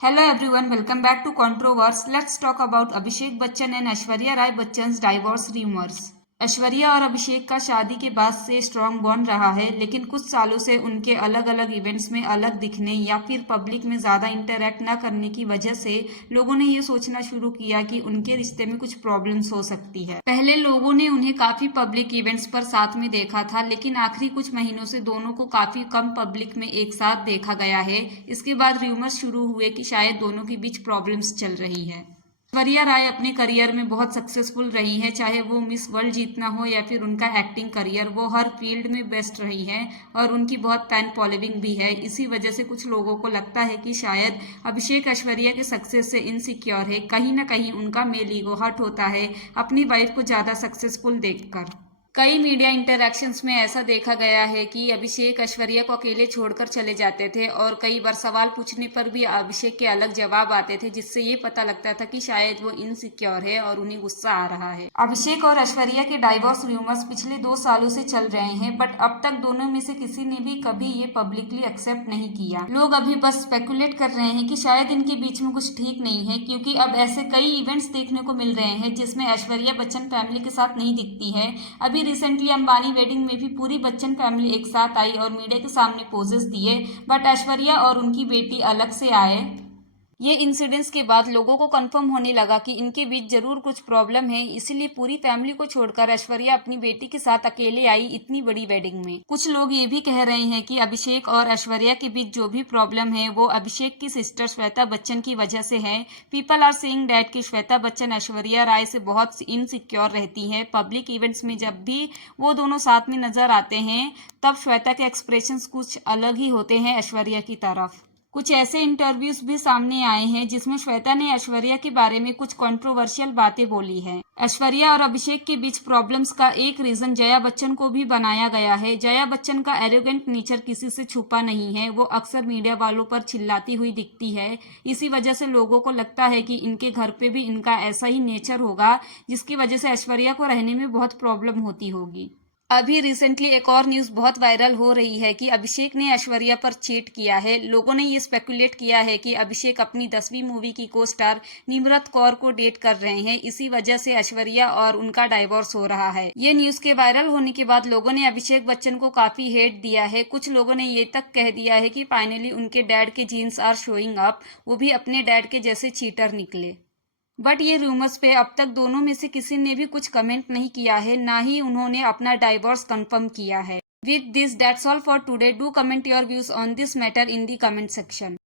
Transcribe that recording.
Hello everyone, welcome back to Controverse. Let's talk about Abhishek Bachchan and Aishwarya Rai Bachchan's divorce rumors. Aishwarya और अभिषेक का शादी के बाद से स्ट्रॉन्ग बॉन्ड रहा है, लेकिन कुछ सालों से उनके अलग अलग इवेंट्स में अलग दिखने या फिर पब्लिक में ज़्यादा इंटरैक्ट न करने की वजह से लोगों ने ये सोचना शुरू किया कि उनके रिश्ते में कुछ प्रॉब्लम्स हो सकती है। पहले लोगों ने उन्हें काफ़ी पब्लिक इवेंट्स पर साथ में देखा था, लेकिन आखिरी कुछ महीनों से दोनों को काफ़ी कम पब्लिक में एक साथ देखा गया है। इसके बाद र्यूमर्स शुरू हुए कि शायद दोनों के बीच प्रॉब्लम्स चल रही है। ऐश्वर्या राय अपने करियर में बहुत सक्सेसफुल रही है, चाहे वो मिस वर्ल्ड जीतना हो या फिर उनका एक्टिंग करियर, वो हर फील्ड में बेस्ट रही है और उनकी बहुत फैन फॉलोइंग भी है। इसी वजह से कुछ लोगों को लगता है कि शायद अभिषेक ऐश्वर्या के सक्सेस से इनसिक्योर है। कहीं ना कहीं उनका मेल ईगो हर्ट होता है अपनी वाइफ को ज़्यादा सक्सेसफुल देखकर। कई मीडिया इंटरैक्शंस में ऐसा देखा गया है कि अभिषेक ऐश्वर्या को अकेले छोड़कर चले जाते थे और कई बार सवाल पूछने पर भी अभिषेक के अलग जवाब आते थे, जिससे ये पता लगता था कि शायद वो इनसिक्योर है और उन्हें गुस्सा आ रहा है। अभिषेक और ऐश्वर्या के डाइवोर्स रूमर्स पिछले 2 सालों से चल रहे हैं, बट अब तक दोनों में से किसी ने भी कभी ये पब्लिकली एक्सेप्ट नहीं किया। लोग अभी बस स्पेकुलेट कर रहे हैं कि शायद इनके बीच में कुछ ठीक नहीं है, क्योंकि अब ऐसे कई इवेंट्स देखने को मिल रहे हैं जिसमें ऐश्वर्या बच्चन फैमिली के साथ नहीं दिखती है। अभी रिसेंटली अंबानी वेडिंग में भी पूरी बच्चन फैमिली एक साथ आई और मीडिया के सामने पोजेस दिए, बट ऐश्वर्या और उनकी बेटी अलग से आए। ये इंसिडेंट्स के बाद लोगों को कंफर्म होने लगा कि इनके बीच जरूर कुछ प्रॉब्लम है, इसीलिए पूरी फैमिली को छोड़कर ऐश्वर्या अपनी बेटी के साथ अकेले आई इतनी बड़ी वेडिंग में। कुछ लोग ये भी कह रहे हैं कि अभिषेक और ऐश्वर्या के बीच जो भी प्रॉब्लम है वो अभिषेक की सिस्टर श्वेता बच्चन की वजह से है। पीपल आर सेइंग दैट कि श्वेता बच्चन ऐश्वर्या राय से बहुत इनसिक्योर रहती है। पब्लिक इवेंट्स में जब भी वो दोनों साथ में नजर आते हैं तब श्वेता के एक्सप्रेशंस कुछ अलग ही होते हैं ऐश्वर्या की तरफ। कुछ ऐसे इंटरव्यूज भी सामने आए हैं जिसमें श्वेता ने ऐश्वर्या के बारे में कुछ कंट्रोवर्शियल बातें बोली हैं। ऐश्वर्या और अभिषेक के बीच प्रॉब्लम्स का एक रीजन जया बच्चन को भी बनाया गया है। जया बच्चन का एरोगेंट नेचर किसी से छुपा नहीं है, वो अक्सर मीडिया वालों पर चिल्लाती हुई दिखती है। इसी वजह से लोगों को लगता है कि इनके घर पे भी इनका ऐसा ही नेचर होगा, जिसकी वजह से ऐश्वर्या को रहने में बहुत प्रॉब्लम होती होगी। अभी रिसेंटली एक और न्यूज़ बहुत वायरल हो रही है कि अभिषेक ने ऐश्वर्या पर चीट किया है। लोगों ने ये स्पेकुलेट किया है कि अभिषेक अपनी 10वीं मूवी की को स्टार निम्रत कौर को डेट कर रहे हैं, इसी वजह से ऐश्वर्या और उनका डाइवोर्स हो रहा है। ये न्यूज़ के वायरल होने के बाद लोगों ने अभिषेक बच्चन को काफी हेट दिया है। कुछ लोगों ने ये तक कह दिया है कि फाइनली उनके डैड के जीन्स आर शोइंग अप, वो भी अपने डैड के जैसे चीटर निकले। बट ये रूमर्स पे अब तक दोनों में से किसी ने भी कुछ कमेंट नहीं किया है, ना ही उन्होंने अपना डाइवोर्स कंफर्म किया है। With this that's all for today. Do comment your views on this matter in the comment section.